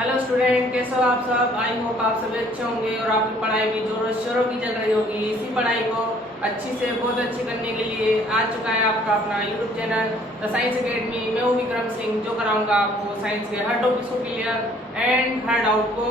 Hello student, कैसे हो आप सब। आई होप आप सभी अच्छे होंगे और आपकी पढ़ाई भी जोरों शोरों की चल रही होगी। इसी पढ़ाई को अच्छी से बहुत अच्छी करने के लिए आ चुका है आपका अपना YouTube channel the science academy. मैं हूँ विक्रम सिंह, जो कराऊंगा आपको साइंस के हर टॉपिक्स को क्लियर एंड हर डाउट को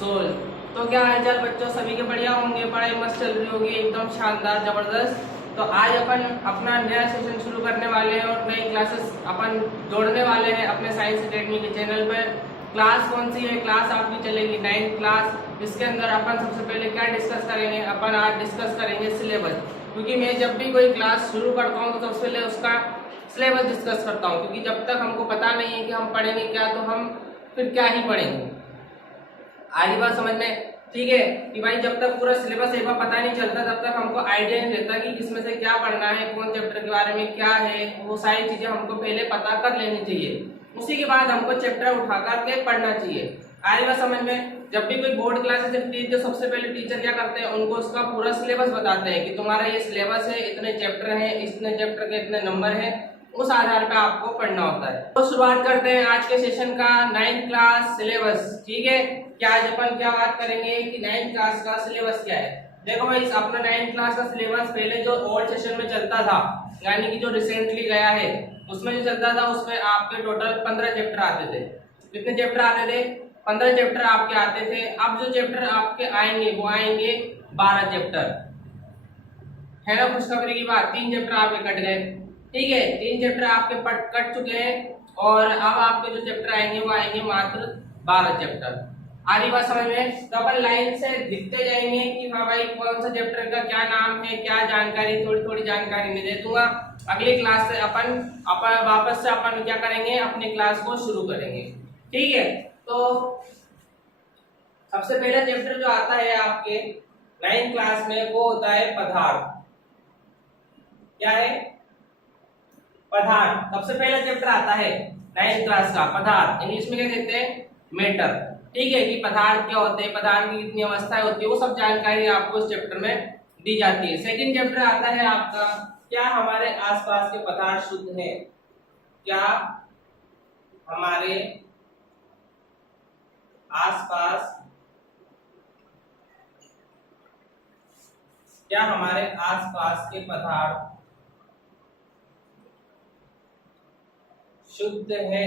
सोल्व। तो क्या हालचाल बच्चों, सभी के बढ़िया होंगे, पढ़ाई मस्त चल रही होगी, एकदम शानदार जबरदस्त। तो आज अपन अपना नया सेशन शुरू करने वाले हैं और नई क्लासेस अपन जोड़ने वाले हैं अपने साइंस एकेडमी के चैनल पर। क्लास कौन सी है? क्लास आपकी चलेगी 9th क्लास। इसके अंदर अपन सबसे पहले क्या डिस्कस करेंगे? अपन आज डिस्कस करेंगे सिलेबस, क्योंकि मैं जब भी कोई क्लास शुरू करता हूँ तो सबसे पहले उसका सिलेबस डिस्कस करता हूँ, क्योंकि जब तक हमको पता नहीं है कि हम पढ़ेंगे क्या, तो हम फिर क्या ही पढ़ेंगे। आगे बात समझ में? ठीक है कि भाई जब तक पूरा सिलेबस एक बार पता नहीं चलता तब तक हमको आइडिया नहीं रहता कि किसमें से क्या पढ़ना है, कौन चैप्टर के बारे में क्या है। वो सारी चीजें हमको पहले पता कर लेनी चाहिए, उसी के बाद हमको चैप्टर उठा करके पढ़ना चाहिए। आगे बात समझ में? जब भी कोई बोर्ड क्लासेस चलती है तो सबसे पहले टीचर क्या करते हैं, उनको उसका पूरा सिलेबस बताते हैं कि तुम्हारा ये सिलेबस है, इतने चैप्टर हैं, इतने चैप्टर के इतने नंबर हैं, उस आधार पे आपको पढ़ना होता है। तो शुरुआत करते हैं आज के सेशन का 9th क्लास सिलेबस। ठीक है, क्या आज अपन क्या बात करेंगे कि 9th क्लास का सिलेबस क्या है। देखो भाई, अपना 9th क्लास का सिलेबस पहले जो ओल्ड सेशन में चलता था, यानी कि जो रिसेंटली गया है, उसमें जो चलता था उसमें आपके टोटल 15 चैप्टर आते थे। कितने चैप्टर आते थे? 15 चैप्टर आपके आते थे। अब जो चैप्टर आपके आएंगे वो आएंगे 12 चैप्टर, है ना। खुशखबरी की बात, 3 चैप्टर आपके कट गए। ठीक है, 3 चैप्टर आपके कट चुके हैं और अब आपके जो चैप्टर आएंगे वो आएंगे मात्र 12 चैप्टर। आधी बात समझ में? तो अपन लाइन से दिखते जाएंगे कि हाँ भाई कौन सा चैप्टर का क्या नाम है, क्या जानकारी, थोड़ी थोड़ी जानकारी मैं दे दूंगा। अगली क्लास से अपन वापस से अपन क्या करेंगे, अपनी क्लास को शुरू करेंगे। ठीक है, तो सबसे पहला चैप्टर जो आता है आपके 9th क्लास में वो होता है पदार्थ। क्या है? पदार्थ। सबसे पहला चैप्टर आता है 9th क्लास का पदार्थ। इंग्लिश में क्या कहते हैं? मैटर। ठीक है, कि पदार्थ क्या होते हैं, पदार्थ की कितनी अवस्थाएं होती है, वो सब जानकारी आपको इस चैप्टर में दी जाती है। सेकंड चैप्टर आता है आपका क्या हमारे आसपास के पदार्थ शुद्ध हैं। क्या हमारे आसपास क्या हमारे आसपास के पदार्थ शुद्ध है।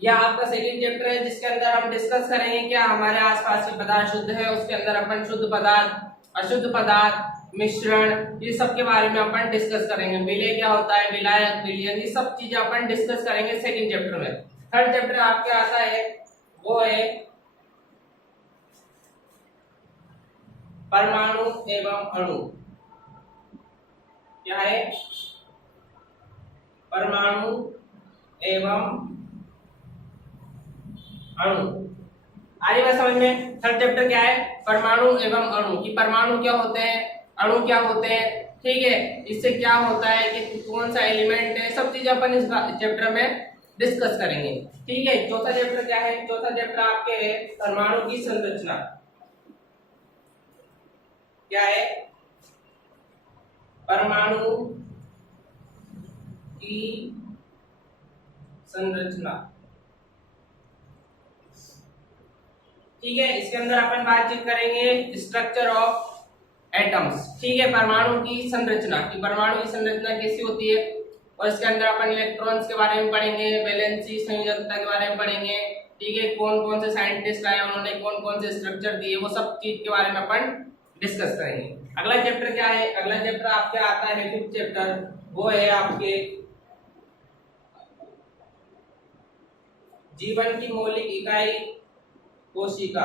यह आपका सेकंड चैप्टर है, जिसके अंदर हम डिस्कस करेंगे क्या हमारे आसपास के पदार्थ शुद्ध है। उसके अंदर अपन शुद्ध पदार्थ, अशुद्ध पदार्थ, मिश्रण, ये सब के बारे में अपन डिस्कस करेंगे। विलय क्या होता है, विलायक, विलयन, ये सब चीजें अपन डिस्कस करेंगे सेकंड चैप्टर में। थर्ड चैप्टर आपके आता है वो है परमाणु एवं अणु। क्या है? परमाणु एवं अणु। आगे बात समझ में? थर्ड चैप्टर क्या है? परमाणु एवं अणु, कि परमाणु क्या होते हैं, अणु क्या होते हैं। ठीक है, इससे क्या होता है कि कौन सा एलिमेंट है, सब चीजें अपन इस चैप्टर में डिस्कस करेंगे। ठीक है, चौथा चैप्टर क्या है? चौथा चैप्टर आपके है परमाणु की संरचना। क्या है? परमाणु की संरचना। ठीक है, इसके अंदर अपन बातचीत करेंगे स्ट्रक्चर ऑफ एटम्स। ठीक है, परमाणु की संरचना, कि परमाणु की संरचना कैसी होती है, और इसके अंदर अपन इलेक्ट्रॉन्स के बारे में पढ़ेंगे, वैलेंसी संयोजकता के बारे में पढ़ेंगे। ठीक है, कौन कौन से साइंटिस्ट आए, उन्होंने कौन कौन से स्ट्रक्चर दिए, वो सब चीज के बारे में अपन डिस्कस करेंगे। अगला चैप्टर क्या है? अगला चैप्टर आपके आता है 5th चैप्टर, वो है आपके जीवन की मौलिक इकाई कोशिका।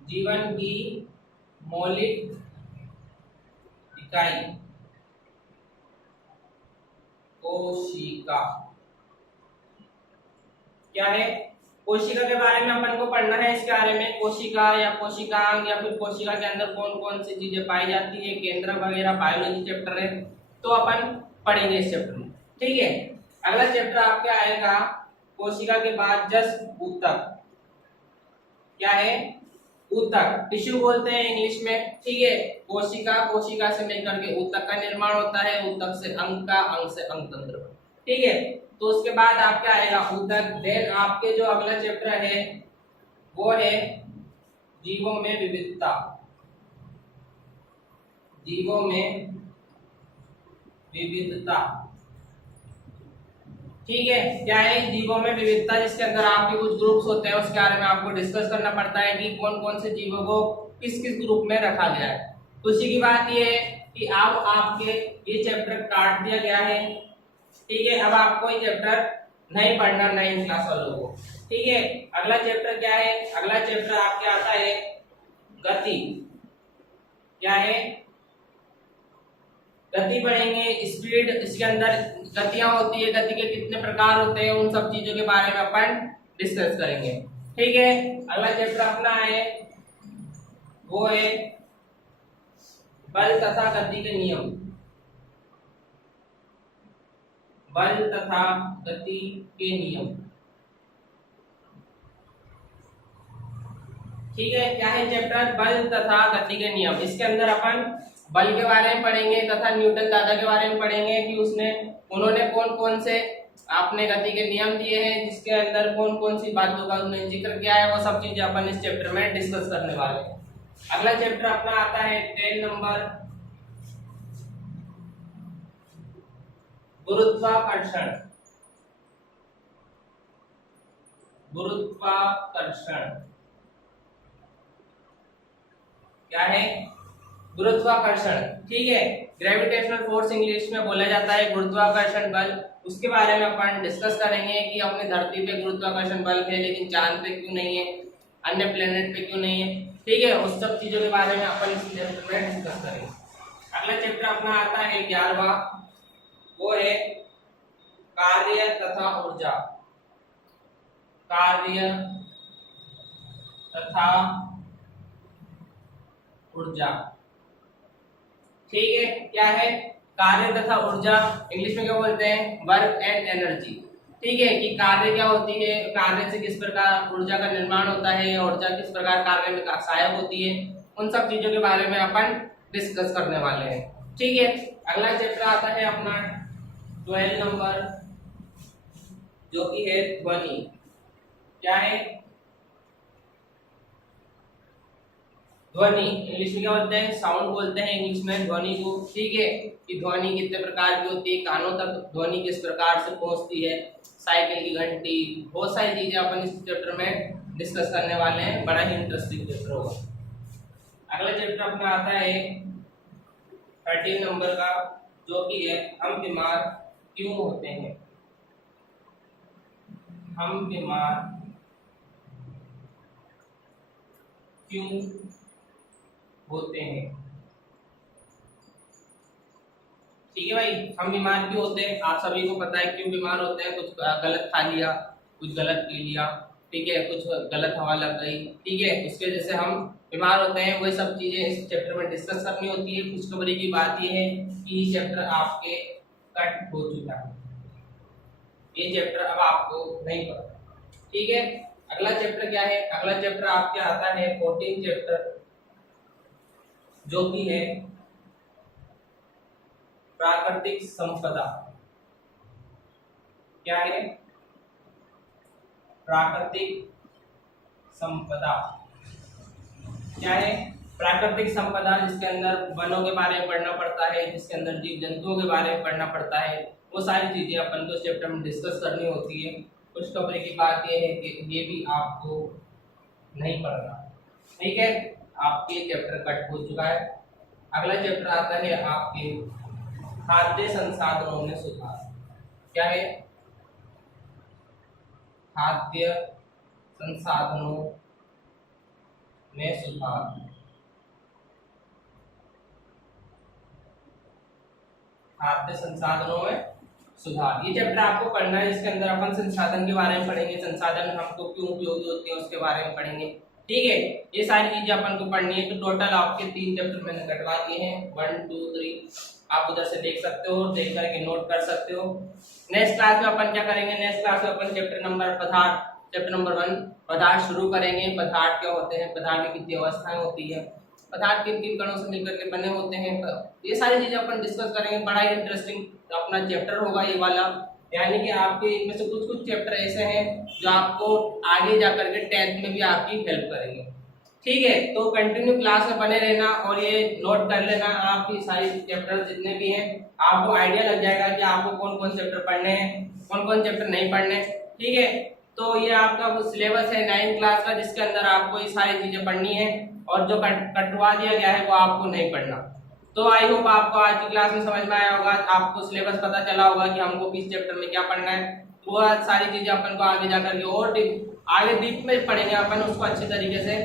जीवन की मौलिक इकाई कोशिका। क्या है? कोशिका के बारे में अपन को पढ़ना है। इसके बारे में कोशिका या कोशिकांग या फिर कोशिका के अंदर कौन कौन सी चीजें पाई जाती है, केंद्र वगैरह, बायोलॉजी चैप्टर है, तो अपन पढ़ेंगे इस चैप्टर में। ठीक है, अगला चैप्टर आपके आएगा कोशिका के बाद जस्ट ऊतक। क्या है? ऊतक, टिश्यू बोलते हैं इंग्लिश में, ठीक है। कोशिका, कोशिका से मिलकर के ऊतक का निर्माण होता है, ऊतक से अंग का, अंग से अंगतंत्र, ठीक है। तो उसके बाद आपका आएगा ऊतक। देन आपके जो अगला चैप्टर है वो है जीवों में विविधता। जीवों में विविधता, ठीक है। क्या है जीवों में विविधता, जिसके अंदर आपके कुछ ग्रुप्स होते हैं, उसके बारे में आपको डिस्कस करना पड़ता है कि कौन कौन से जीवों को किस किस ग्रुप में रखा गया है। खुशी की बात यह है कि अब आपके ये चैप्टर काट दिया गया है, ठीक है। अब आपको ये चैप्टर नहीं पढ़ना 9th क्लास वालों को, ठीक है। अगला चैप्टर क्या है? अगला चैप्टर आपके आता है गति। क्या है? गति पढ़ेंगे, स्पीड, इसके अंदर गतियां होती है, गति के कितने प्रकार होते हैं, उन सब चीजों के बारे में अपन डिस्कस करेंगे, ठीक है। अगला चैप्टर अपना है वो है बल तथा गति के नियम। बल तथा गति के नियम, ठीक है। क्या है चैप्टर? बल तथा गति के नियम। इसके अंदर अपन बल के बारे में पढ़ेंगे तथा न्यूटन दादा के बारे में पढ़ेंगे कि उन्होंने कौन कौन से आपने गति के नियम दिए हैं, जिसके अंदर कौन कौन सी बातों का उन्होंने जिक्र किया है, वो सब चीजें अपन इस चैप्टर में डिस्कस करने वाले हैं। अगला चैप्टर अपना आता है 10 नंबर, गुरुत्वाकर्षण। गुरुत्वाकर्षण क्या है? गुरुत्वाकर्षण, ठीक है। ग्रेविटेशनल फोर्स इंग्लिश में बोला जाता है, गुरुत्वाकर्षण बल। उसके बारे में अपन डिस्कस करेंगे कि अपने धरती पे गुरुत्वाकर्षण बल है, लेकिन चांद पे क्यों नहीं है, अन्य प्लेनेट पे क्यों नहीं है, ठीक है। उस सब चीजों के बारे में अपन इस चैप्टर में डिस्कस करेंगे। अगला चैप्टर अपना आता है 11वां, वो है कार्य तथा ऊर्जा। कार्य तथा ऊर्जा, ठीक है। क्या है? कार्य तथा ऊर्जा, इंग्लिश में क्या बोलते हैं? वर्क एंड एनर्जी, ठीक है। कि कार्य क्या होती है, कार्य से किस प्रकार ऊर्जा का निर्माण होता है, या ऊर्जा किस प्रकार कार्य में सहायक होती है, उन सब चीजों के बारे में अपन डिस्कस करने वाले हैं, ठीक है। अगला चैप्टर आता है अपना 12 नंबर, जो कि है ध्वनि। क्या है? ध्वनि, इंग्लिश में क्या बोलते हैं? साउंड बोलते हैं इंग्लिश में ध्वनि को, ठीक है। कि ध्वनि कितने प्रकार की होती है, कानों तक ध्वनि किस प्रकार से पहुंचती है, साइकिल की घंटी, बहुत सारी चीजें अपन इस चैप्टर में डिस्कस करने वाले हैं। बड़ा ही इंटरेस्टिंग चैप्टर होगा। अगला चैप्टर अपना आता है 13 नंबर का, जो कि है हम बीमार क्यों होते हैं। हम बीमार क्यों होते हैं, ठीक है भाई। हम बीमार क्यों होते हैं, आप सभी को पता है क्यों बीमार होते हैं। कुछ गलत खा लिया, कुछ गलत पी लिया, ठीक है, कुछ गलत हवा लग गई, ठीक है, उसकी वजह से हम बीमार होते हैं। वही सब चीजें इस चैप्टर में डिस्कस करनी होती है। खुशखबरी की बात यह है कि ये चैप्टर आपके कट हो चुका है, ये चैप्टर अब आपको नहीं पढ़ना, ठीक है। अगला चैप्टर क्या है? अगला चैप्टर आपके आता है 14 चैप्टर, जो कि है प्राकृतिक संपदा। क्या है? प्राकृतिक संपदा। क्या है? प्राकृतिक संपदा, जिसके अंदर वनों के बारे में पढ़ना पड़ता है, जिसके अंदर जीव जंतुओं के बारे में पढ़ना पड़ता है, वो सारी चीजें अपन को चैप्टर में डिस्कस करनी होती है। कुछ खबरें की बात यह है कि ये भी आपको नहीं पढ़ना, ठीक है। आपके चैप्टर कट हो चुका है। अगला चैप्टर आता है आपके खाद्य संसाधनों में सुधार। क्या है? खाद्य संसाधनों में सुधार। खाद्य संसाधनों में सुधार, ये चैप्टर आपको पढ़ना है। इसके अंदर अपन संसाधन के बारे में पढ़ेंगे, संसाधन हमको क्यों उपयोगी होते हैं उसके बारे में पढ़ेंगे, ठीक है। ये सारी चीजें अपन को पढ़नी है। तो टोटल आपके 3 चैप्टर मैंने कटवा दिए हैं, 1 2 3। आप उधर से देख सकते हो, देख करके नोट कर सकते हो। नेक्स्ट क्लास में अपन क्या करेंगे? नेक्स्ट क्लास में अपन चैप्टर नंबर पदार्थ चैप्टर नंबर 1 पदार्थ शुरू करेंगे। पदार्थ क्या होते हैं, पदार्थ की कितनी अवस्थाएं होती है, पदार्थ किन किन कणों से मिलकर के बने होते हैं, ये सारी चीजें अपन डिस्कस करेंगे। बड़ा ही इंटरेस्टिंग अपना चैप्टर होगा ये वाला, यानी कि आपके इनमें से कुछ कुछ चैप्टर ऐसे हैं जो आपको आगे जा करके 10th में भी आपकी हेल्प करेंगे। ठीक है, तो कंटिन्यू क्लास में बने रहना और ये नोट कर लेना आपकी सारी चैप्टर जितने भी हैं, आपको आइडिया लग जाएगा कि आपको कौन कौन चैप्टर पढ़ने हैं, कौन कौन चैप्टर नहीं पढ़ने। ठीक है, तो ये आपका वो सिलेबस है 9th क्लास का, जिसके अंदर आपको ये सारी चीजें पढ़नी है और जो कटवा दिया गया है वो आपको नहीं पढ़ना। तो आई होप आपको आज की क्लास में समझ में आया होगा, आपको सिलेबस पता चला होगा कि हमको किस चैप्टर में क्या पढ़ना है। वो सारी चीजें अपन को आगे जाकर के और आगे डीप में पढ़ेंगे अपन उसको अच्छे तरीके से।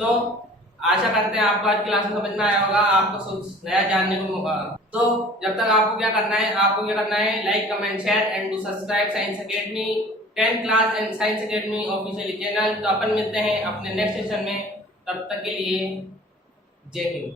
तो आशा करते हैं आपको आज क्लास में समझ में आया होगा, आपको कुछ नया जानने को होगा। तो जब तक आपको क्या करना है, like comment share and do subscribe science academy 10th class and science academy official channel. तो अपन मिलते हैं अपने नेक्स्ट सेशन में, तब तक के लिए जय हिंद।